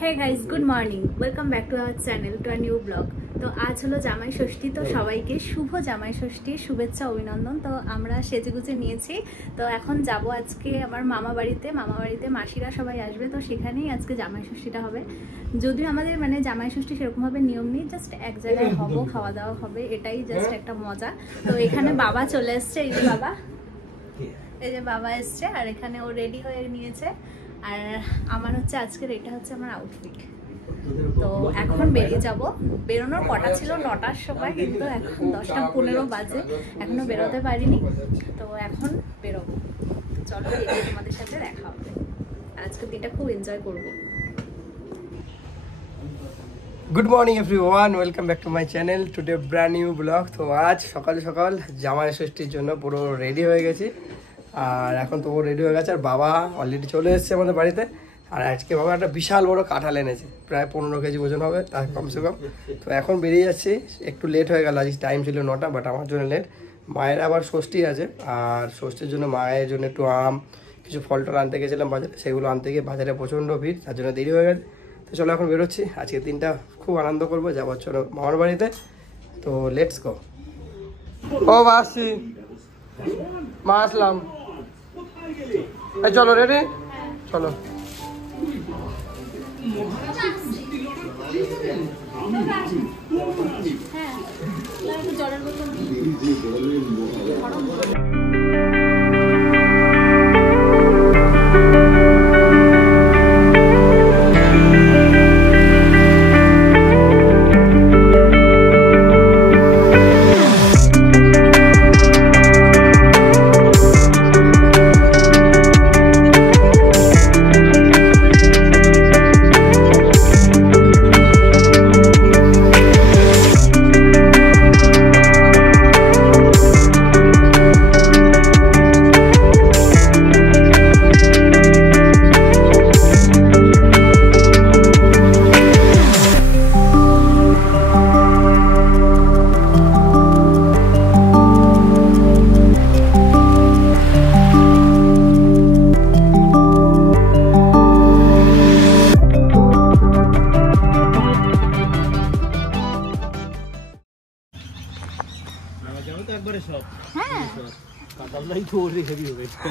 Hey guys, good morning. Welcome back to our channel, to a new vlog. তো আজ হলো জামাই ষষ্ঠী, তো সবাইকে শুভ জামাই ষষ্ঠীর শুভেচ্ছা অভিনন্দন। তো আমরা সেজেগুজে নিয়েছি, তো এখন যাব আজকে আমার মামা বাড়িতে মাসিরা সবাই আসবে, তো সেখানেই আজকে জামাই ষষ্ঠীটা হবে। যদিও আমাদের মানে জামাই ষষ্ঠী সেরকমভাবে নিয়ম নেই, জাস্ট এক জায়গায় হব, খাওয়া দাওয়া হবে, এটাই জাস্ট একটা মজা। তো এখানে বাবা চলে এসছে, এই যে বাবা এসছে, আর এখানে ও রেডি হয়ে নিয়েছে। আর আমার হচ্ছে আজকের এটা হচ্ছে আমার আউটফিট। তো এখন বেরিয়ে যাব। বেরোনোর কটা ছিল 9টার সময়, কিন্তু এখন 10টা 15 বাজে, এখনো বেরোতে পারিনি। তো এখন বেরোবো, চলো এটাই তোমাদের সাথে দেখা হবে। আজকের দিনটা খুব এনজয় করবো। Good morning everyone, welcome back to my channel, today brand new blog. তো আজ সকাল সকাল জামাই ষষ্ঠীর জন্য পুরো রেডি হয়ে গেছি, আর এখন তো রেডি হয়ে গেছে। আর বাবা অলরেডি চলে এসেছে আমাদের বাড়িতে। আর আজকে বাবা একটা বিশাল বড় কাঁঠাল এনেছে, প্রায় 15 কেজি ওজন হবে তার কমসে কম। তো এখন বেরিয়ে যাচ্ছি, একটু লেট হয়ে গেল, আজ টাইম ছিল 9টা, বাট আমার জন্য লেট। মায়ের আবার ষষ্ঠী আছে, আর ষষ্ঠীর জন্য মায়ের জন্য একটু আম, কিছু ফল টল আনতে গেছিলাম বাজারে, সেগুলো আনতে গিয়ে বাজারে প্রচণ্ড ভিড়, তার জন্য দেরি হয়ে গেছে। তো চলো এখন বেরোচ্ছি, আজকের দিনটা খুব আনন্দ করবো, যাবো চলো মামার বাড়িতে। তো লেটস গো। ও আসছি, মা আসলাম, চলো রেডি, চলো।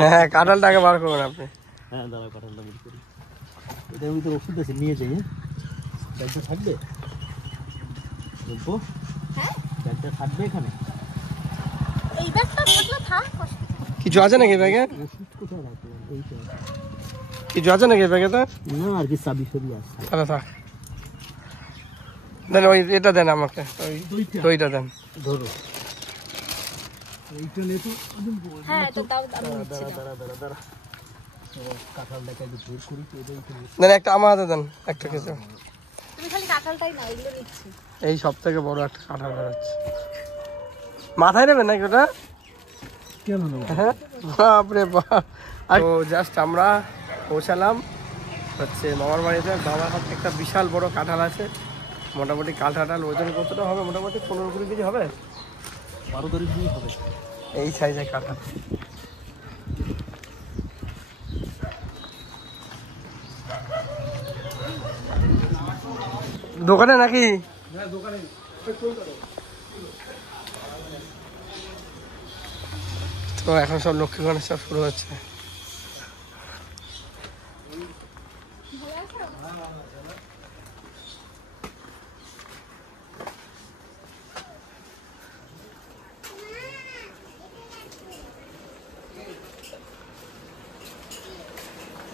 হ্যাঁ, কাঁঠালটাকে বার করবেন আপনি। হ্যাঁ দাঁড়া, কাঁঠালটা বের করি। এটার ভিতরে ওষুধ আছে, নিয়ে যাই। হ্যাঁ, ব্যাগটা থাকবে, ব্যাগটা থাকবে এখানে। কিছু আছে নাকি ব্যাগে? ওষুধ কোথায় রাখলাম? এইটা কিছু আছে নাকি ব্যাগে? তো না, আর কি চাবি সবই আছে। তাহলে থাক, দেন ওই এটা দেন আমাকে, ওই দইটা দেন। ধরো এইটা নে তো। হ্যাঁ, এটা দাও, আমি নিচ্ছি। দাঁড়া, কাঁঠালটাকে একটু বের করি তো। দেন একটা আমার হাতে দেন, একটা কিছু। তুমি খালি কাঁঠালটাই না, এগুলো নিচ্ছি। এই সব থেকে বড় একটা কাঁঠাল বেরোচ্ছে, মাথায় নেবেন নাকি ওটা? কেন না? হ্যাঁ, বাপরে বাপ। আর জাস্ট আমরা পৌঁছালাম হচ্ছে মামার বাড়িতে। বাবার হাতে একটা বিশাল বড় কাঁঠাল আছে, মোটামুটি কাঁঠাল ওজন কতটা হবে? মোটামুটি 15-20 কেজি হবে, 12-13 কেজি হবে এই সাইজের কাঁঠাল। দোকানে নাকি? দোকানে। তো এখন সব লক্ষ্মী গণেশ সব শুরু হচ্ছে।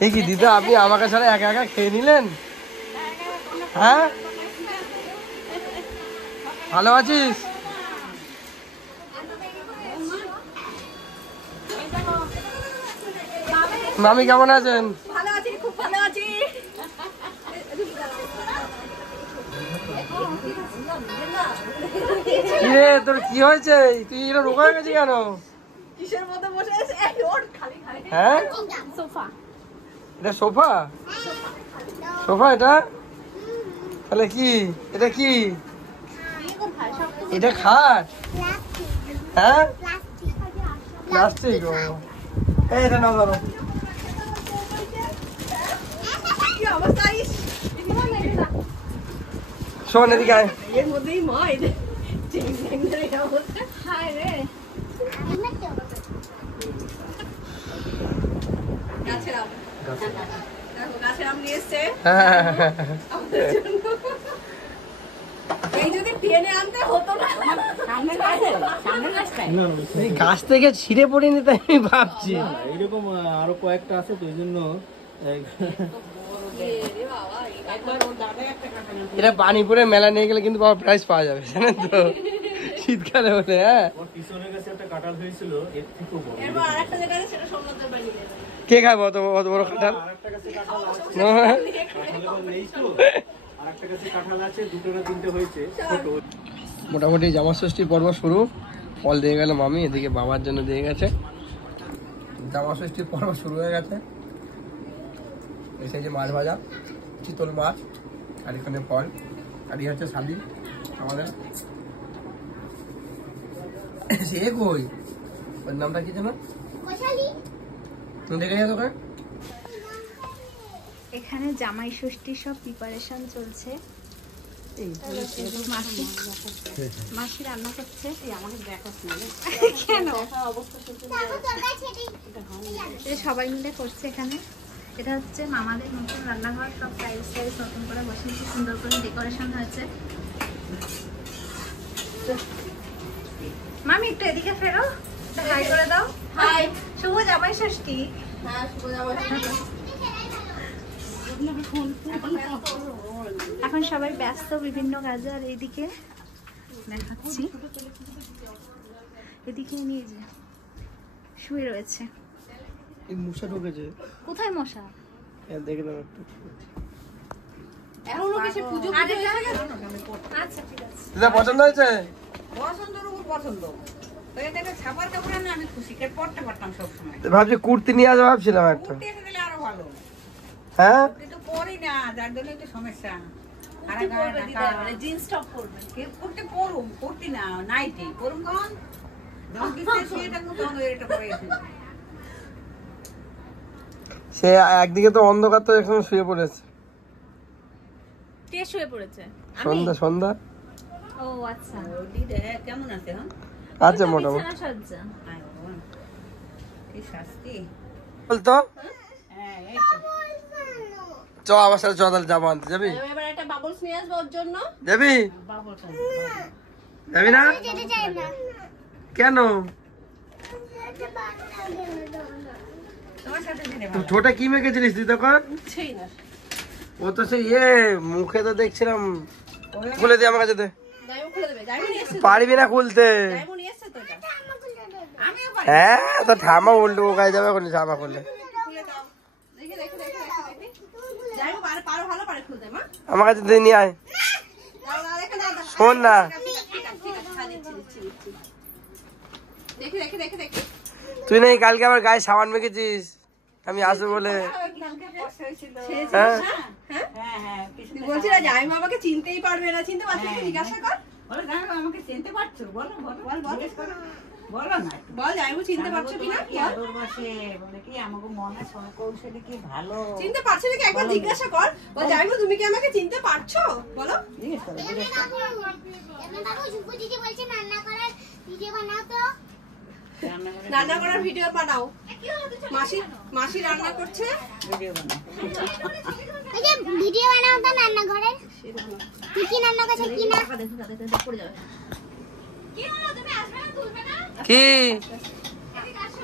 এই কি দিদা, আপনি আমাকে ছাড়া একা একা খেয়ে নিলেন? হ্যাঁ, ভালো আছিস? মামি কেমন আছেন? ভালো আছি, খুব ভালো আছি। তোর কি হয়েছে? তুই এটা রোগা হয়ে গেছিস কেন? কিসের মধ্যে বসে আছে? হ্যাঁ, সোফা। এটা সোফা? সোফা এটা? তাহলে কি এটা? কি এটা? খাট? হ্যাঁ, প্লাস্টিক। ও এটা নাও, ধরো। কি অবস্থা? শোন এদিকে আয়। এর মধ্যেই মা এদের হায় রে গাছের আম দেখো গাছের আম নিয়ে এসছে আমাদের জন্য। এই যদি টেনে আনতে হতো না সামনে গাছটায় এই গাছ থেকে ছিঁড়ে পড়িনি তাই আমি ভাবছি। এইরকম আরো কয়েকটা আছে তো এই জন্য এটা পানিপুরে মেলা নিয়ে গেলে কিন্তু বাবা প্রাইস পাওয়া যাবে জানেন তো, শীতকালে হলে। হ্যাঁ পিছনের কাছে একটা কাঁঠাল হয়েছিল এর থেকেও বড়। এরপর আরেকটা জায়গা আছে সেটা সোমনাথের বাড়ি নিয়ে যাবে। কে খাবে অত বড় কাঁঠাল? আরেকটা কাছে কাঁঠাল নেই তো, আরেকটা কাছে কাঁঠাল আছে, দুটো না তিনটে হয়েছে ছোট। মোটামুটি জামা ষষ্ঠী পর্ব শুরু, ফল দিয়ে গেল মামি, এদিকে বাবার জন্য দিয়ে গেছে। জামা ষষ্ঠীর পর্ব শুরু হয়ে গেছে। এসে যে মাছ ভাজা, চিতল মাছ, আর এখানে ফল, আর এই হচ্ছে শালি আমাদের। সে কই, ওর নামটা কি যেন তুমি দেখে যাও তোকে। এখানে জামাই ষষ্ঠীর সব প্রিপারেশন চলছে। মাসি রান্না করছে। কেন সবাই মিলে করছে এখানে। এটা হচ্ছে মামাদের নতুন রান্নাঘর, সব টাইলস টাইলস নতুন করে বসিয়েছে, সুন্দর করে ডেকোরেশন হয়েছে। মামি একটু এদিকে ফেরো, হাই করে দাও। হাই, শুভ জামাই ষষ্ঠী। হ্যাঁ শুভ জামাই ষষ্ঠী। এখন সবাই ব্যস্ত বিভিন্ন কাজে। আর এইদিকে দেখাচ্ছি, এদিকে নিয়ে যে শুয়ে রয়েছে। এই মশা ঢুকেছে কোথায় মশা? দেখলাম একটু। এখনো কি সে পুজো আরে পুজো যা- এসে গেল না, আমি পড়তে। আচ্ছা ঠিক আছে। দিদা পছন্দ হয়েছে? পছন্দের উপর পছন্দ। তো এতে একটা ছাপার কাপড় না আমি খুশি, কে পড়তে পারতাম সবসময়। ভাবছি কুর্তি নিয়ে আসবো ভাবছিলাম একটা। কুর্তি এসে দিলে আরো ভালো। হ্যাঁ কিন্তু পরি না, যার জন্য একটু সমস্যা। আর কি পরবে দিদা? মানে জিন্স টপ পরবে। কে করতে পরুম, করতি না, নাইটি পরুম কখন? যখন কিস্তি শুয়ে থাকবো তখন এটা পরে গেছি। সে একদিকে তো অন্ধকার, তো এখন শুয়ে পড়েছে। কে শুয়ে পড়েছে? আমি? সন্ধ্যা সন্ধ্যা ও আচ্ছা। ওই দেখ কেমন আছে হ্যাঁ? আছে মোটামুটি। বিছানা সজ্জা। আয় ভগবান, কি শাস্তি। বলতো হ্যাঁ এই তো। চ আমার সাথে চ, তাহলে যাবো আনতে। যাবি? এবার একটা বাবলস নিয়ে আসবো ওর জন্য। যাবি? বাবলস যাবি না কেন? তোমার সাথে দিলে তুই ঠোঁটে কি মেখেছিলিস তুই তখন? সেই না। ও তো সেই মুখে তো দেখছিলাম। খুলে দে আমার কাছে দে। গায়ে খুলে দেবে, গায়ে নিয়ে এসছে। পারবি না খুলতে? গায়ে নিয়ে এসছে তো এটা। আমিও পারি। হ্যাঁ তো ঠামা উল্টো গায়ে যাবে এখন ঠামা খুললে। খুলে দাও। দেখি দেখি দেখি দেখি। যাইও পারে, পারো ভালো পারে খুলতে মা। আমার কাছে দিয়ে নিয়ে আয়। দাও দাও দেখে দাও। শোন না, ঠিক আছে হ্যাঁ দিচ্ছি দিচ্ছি দিচ্ছি। দেখি দেখি দেখি দেখি। তুই নাকি কালকে আমার গায়ে সাবান মেখেছিস আমি আসবো বলে। কালকে বর্ষা হয়েছিল। হ্যাঁ হ্যাঁ হ্যাঁ বলছি না জামাই আমাকে চিনতেই পারবে না, চিনতে পারছিস না, জিজ্ঞাসা কর। বলো জামাই আমাকে চিনতে পারছো, বলো বলো বল বল বলো না, বল জামাই চিনতে পারছো কিনা, বলে কি আমাকে মনে কৌশলী কি ভালো চিনতে পারছো নাকি একবার জিজ্ঞাসা কর। বল জামাই তুমি কি আমাকে চিনতে পারছো, বলো। জিজ্ঞেস করো জিজ্ঞেস করো। রান্না করার ভিডিও বানাও। মাসি মাসি রান্না করছে, ভিডিও বানাও। ভিডিও বানাও তো রান্না ঘরে কি কি রান্না করছে কি না পড়ে যাবে। কি হলো তুমি আসবে না তুলবে না কি এদিকে আসো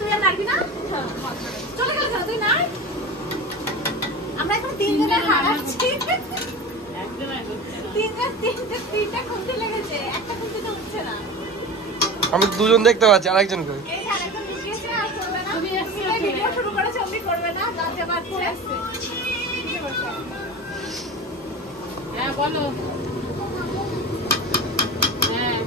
তুই আর লাগবি না, চলে গেল কেন? তুই নাই, আমরা এখন তিনজনে হারাচ্ছি। তিনটা খুলতে লেগেছে, একটা খুলতে তো উঠছে না। আমি দুজন দেখতে পাচ্ছি, আরেকজন কই? এই যে আরেকজন লুকিয়েছে, আর করবে না। ভিডিও শুরু করেছে, অমনি করবে না, জানতে পারছে। হ্যাঁ বলো। হ্যাঁ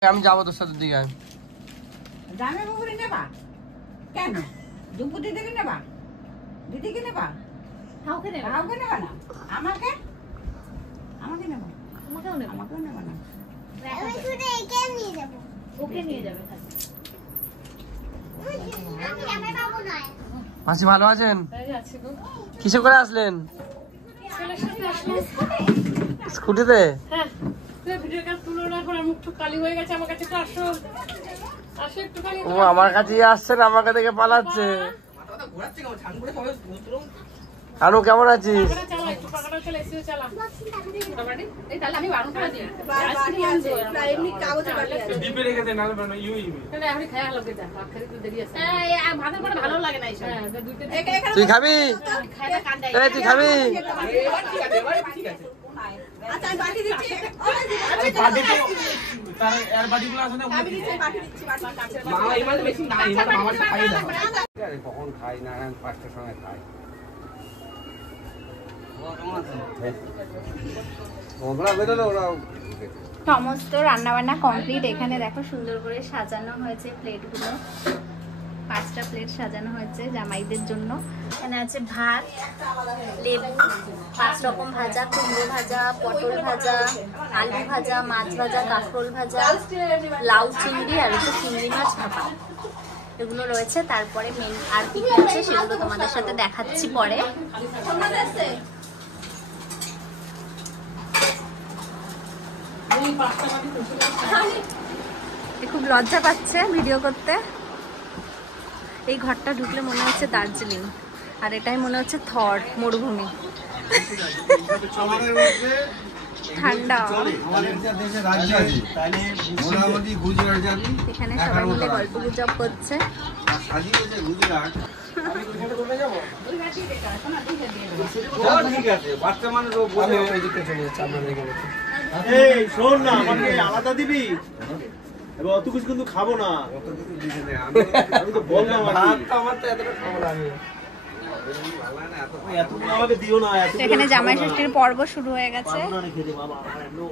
क्या আমি যাবো তোর সাথে দিকে। জামে বাবুরে নেবা কেন? দুপুর দিদিকে নেবা, দিদিকে নেবা, কাউকে নেবে কাউকে নেবে না, আমাকে আমাকে নেবে, তোমাকেও নেবে, আমাকেও নেবে না। আমি শুধু একে নিয়ে যাব। ওকে নিয়ে যাবে খালি। আমি জামাই বাবু নয়। মাসি ভালো আছেন? এই আছে গো। কিসে করে আসলেন? ছেলের সাথে আসলে স্কুটিতে? হ্যাঁ ভিডিও কাপ তুলো না, এখন মুখ টুক কালি হয়ে গেছে, আমার কাছে একটু আসো, আসো একটুখানি। ও আমার কাছেই আসছেন, আমাকে দেখে পালাচ্ছে। আনু কেমন আছিস? চালা একটু পাকাটা চলে এসে চালা মোটামুটি। এই তাহলে আমি বারণ করে দিই বাড়ি আছে, না এমনি কাগজে বাড়ি আছে। ডিপে রেখে দে, নালে বানো ইউ ইউ। তাহলে এখন খায়া লোকে যা ভাত খেতে তো দেরি আছে। হ্যাঁ ভাতের পরে ভালো লাগে না এইসব। হ্যাঁ দুইটা এখানে তুই খাবি? খায়া কান্দাই। এই তুই খাবি? ঠিক আছে। আচ্ছা আমি বাটি দিচ্ছি, বাটিতে তার এর বাটিগুলো আছে না? আমি দিচ্ছি, বাটি দিচ্ছি, বাটি দিচ্ছি। মামা ইমান বেশি না, ইমান মামার খাই দাও। কখন খাই না, আমি 5টার সময় খাই। ওরা বেরোলো, ওরা সমস্ত রান্নাবান্না কমপ্লিট। এখানে দেখো সুন্দর করে সাজানো হয়েছে প্লেটগুলো, 5টা প্লেট সাজানো হয়েছে জামাইদের জন্য। এখানে আছে ভাত, লেবু, 5 রকম ভাজা, কুমড়ো ভাজা, পটল ভাজা, আলু ভাজা, মাছ ভাজা, কাঁকরোল ভাজা, লাউ চিংড়ি আর একটু চিংড়ি মাছ ভাপা, এগুলো রয়েছে। তারপরে মেন আর কি কি আছে সেগুলো তোমাদের সাথে দেখাচ্ছি পরে। খুব লজ্জা পাচ্ছে ভিডিও করতে। এই ঘরটা ঢুকলে মনে হচ্ছে দার্জিলিং, আর এটাই মনে হচ্ছে থর মরুভূমি। ঠান্ডা। মোটামুটি গুজরাট যাবি, এখানে সবাই মিলে গল্প গুজব করছে। সাজিয়েছে গুজরাট। ঠিক আছে, বাচ্চা মানুষ ও বলে এই শোন না, আমাকে আলাদা দিবি? এবার অত কিছু কিন্তু খাবো না। অত কিছু দিতে নেই, আমি তো বললাম আর কি। আমার তো এতটা খাবো না আমি। এতগুলো আমাকে দিও না, এতগুলো এখানে খাবো জামাই না। ষষ্ঠীর পর্ব শুরু হয়ে গেছে। পারবো না খেতে বাবা, আমার এমন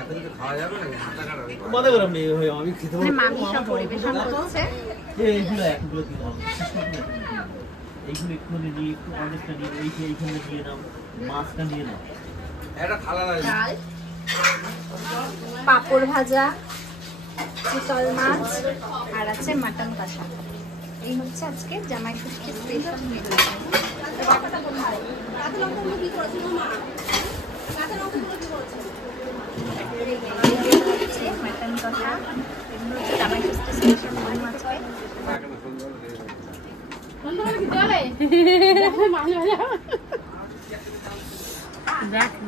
এত কিছু খাওয়া যাবে না, মাথা খারাপ হয়ে যাবে। মাথা গরম নেই, আমি খেতে এখানে পারবো মামি সব পরিবেশন করছে। এইগুলো একগুলো দিলাম, এইগুলো একটু নিয়ে একটু অনেকটা নিয়ে এইখানে নিয়ে নাও, মাছটা নিয়ে নাও। একটা থালা লাগবে। ডাল, পাঁপড় ভাজা, চিতল মাছ আর আছে মাটন কষা। এই হচ্ছে আজকে জামাই ষষ্ঠীর স্পেশাল মেনু। মাটন কষা, এগুলো হচ্ছে জামাই ষষ্ঠীর স্পেশাল মেনু আজকে।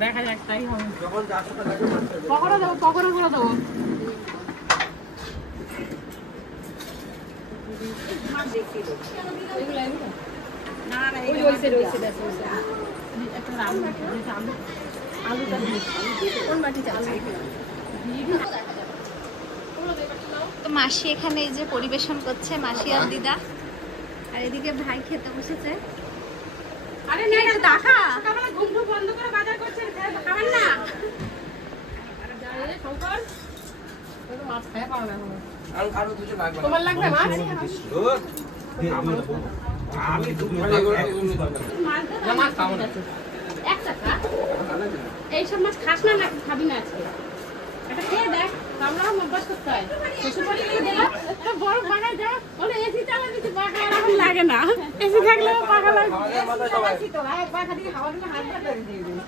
দেখা যাক তাই হবে। পকোড়া দেবো, পকোড়া গুলো দেবো। তো মাসি এখানে এই যে পরিবেশন করছে, মাসি আর দিদা, আর এদিকে ভাই খেতে বসেছে। আরে না এটা দেখা সকালবেলা ঘুম ঘুম বন্ধ করে বাজার করছেন, খাবেন না? আরে যাই শঙ্কর, তো মাছ খায় পাও না এখন। আর কারো দুটো লাগবে। তোমার লাগবে মাছ? আমি দুপুরে না মাছ খাবো না। এক টাকা এইসব মাছ খাস না নাকি খাবি না আজকে? এটা খেয়ে দেখ, আমরা অভ্যাস করতে হয়। শ্বশুরবাড়ি নিয়ে গেলাম একটা বড় পাখা যা বলে এসি চালা দিতে পাখা এখন লাগে না, এসি থাকলেও পাখা লাগে। পাখা দিয়ে হাওয়া দিলে হাত ব্যথা করে দিয়ে দেবে।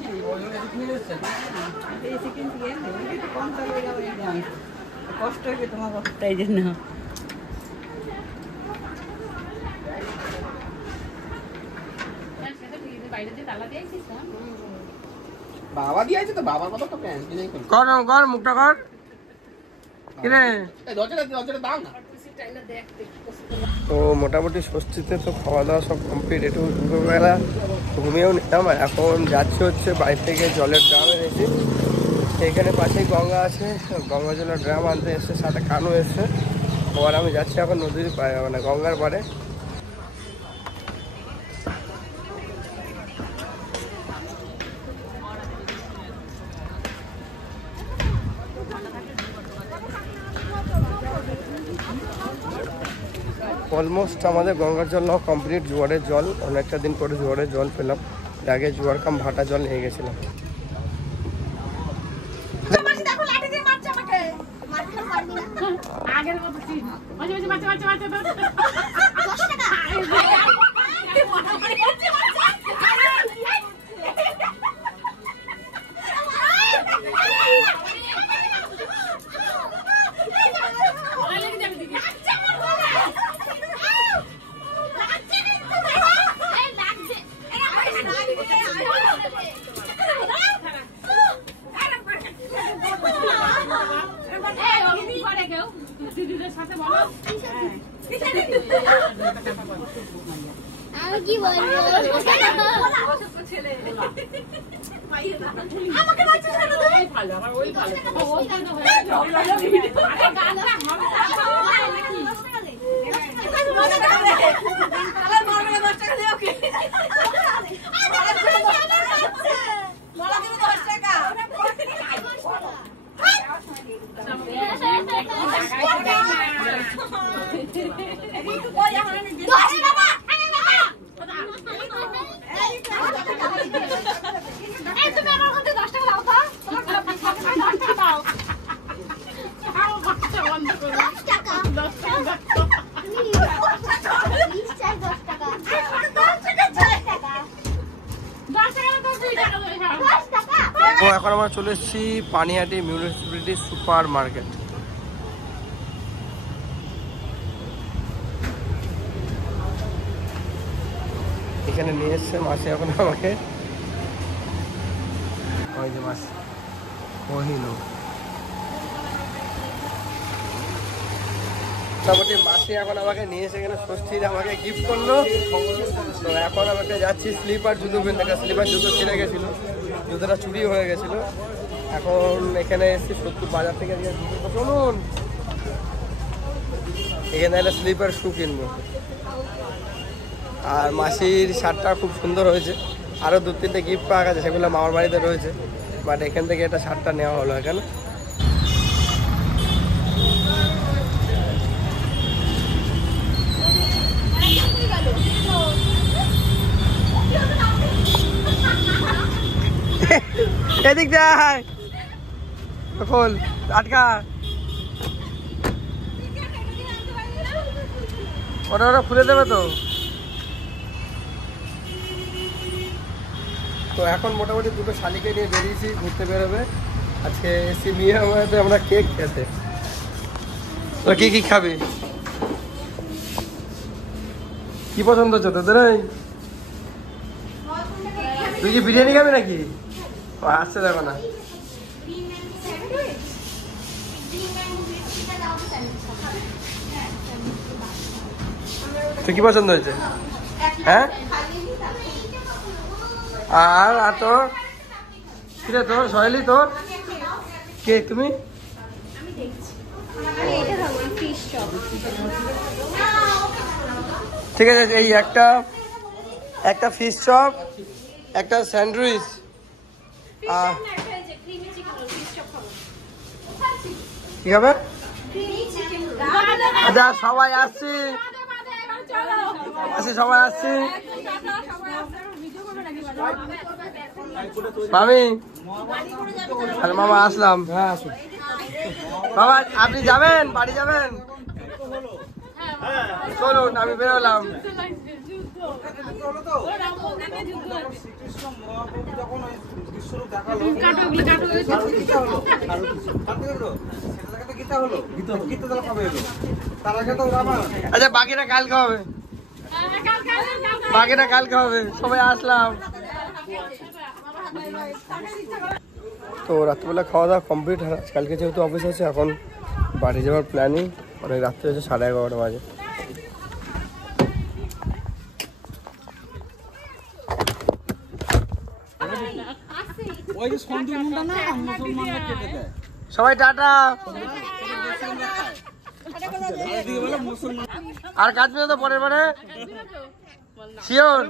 এসে কিনতে গেলে একটু কম চলে যাবে, কষ্ট হবে তোমার কষ্ট, এই জন্য। বাইরে দিয়ে তালা দিয়ে আসিস না? বাবা দিয়ে আছে তো, বাবার কথা তো প্যান্ট কিনে করো। কর কর মুখটা কর। কিরে এই দরজাটা দাও না। তো মোটামুটি ষষ্ঠীতে তো খাওয়া দাওয়া সব কমপ্লিট। একটু দুপুরবেলা ঘুমিয়েও নিতাম, আর এখন যাচ্ছি হচ্ছে বাড়ি থেকে জলের ড্রাম এনেছি। এখানে পাশেই গঙ্গা আছে, গঙ্গা জলের ড্রাম আনতে এসছে, সাথে কানু এসছে। আবার আমি যাচ্ছি এখন নদীর পাড়ে, মানে গঙ্গার পাড়ে। অলমোস্ট আমাদের গঙ্গার জল নাও কমপ্লিট। জোয়ারের জল অনেকটা দিন পরে জোয়ারের জল পেলাম। এর আগে জোয়ার কাম ভাটা জল নিয়ে গেছিলাম। আমি কি বলবো? আমাকে বাচ্চা ছেড়ে দাও। ওই ভালো, আমার ওই ভালো। তো এখন আমরা চলে এসেছি পানিহাটি মিউনিসিপ্যালিটি সুপার মার্কেট। এখানে নিয়ে এসছে মাসে এখন আমাকে ওই যে মাস কহিল মোটামুটি মাসে এখন আমাকে নিয়ে এসে এখানে ষষ্ঠীর আমাকে গিফট করলো। তো এখন আমাকে যাচ্ছি স্লিপার জুতো কিনতে। স্লিপার জুতো ছিঁড়ে গেছিলো, জুতোটা চুরি হয়ে গেছিলো। এখন এখানে এসেছি সত্যি বাজার থেকে জুতো। চলুন এখানে একটা স্লিপার শু কিনবো। আর মাসির শার্টটা খুব সুন্দর হয়েছে। আরও 2-3টে গিফট পাওয়া গেছে, সেগুলো মামার বাড়িতে রয়েছে। বাট এখান থেকে একটা শার্টটা নেওয়া হলো এখানে। এদিক যায় খোল, আটকা ওটা ওটা খুলে দেবে তো। তো এখন মোটামুটি দুটো শালিকে নিয়ে বেরিয়েছি, ঘুরতে বেরোবে। আজকে এসি নিয়ে আমাদের আমরা কেক খেতে। তো কি কি খাবি, কি পছন্দ হচ্ছে তোদের? তুই কি বিরিয়ানি খাবি নাকি? আসছে দেখো না। তো কি পছন্দ হয়েছে? হ্যাঁ আর আর তোর কিরে, তোর সহেলি, তোর কে তুমি? ঠিক আছে, এই একটা ফিশ চপ, একটা স্যান্ডউইচ। কি হবে? আচ্ছা সবাই আসছি, সবাই আসছি। মামি আর মামা আসলাম। হ্যাঁ আসুন বাবা, আপনি যাবেন বাড়ি যাবেন? চলুন আমি বেরোলাম। আচ্ছা বাকিটা কালকে হবে, বাকিটা কালকে হবে। সবাই আসলাম। তো রাত্রিবেলা খাওয়া দাওয়া কমপ্লিট। কালকে যেহেতু অফিস আছে, এখন বাড়ি যাওয়ার প্ল্যানিং। অনেক রাত্রি হচ্ছে, 11:30 বাজে। সবাই টাটা। আর কাজ পেলে তো পরের বারে শিওর।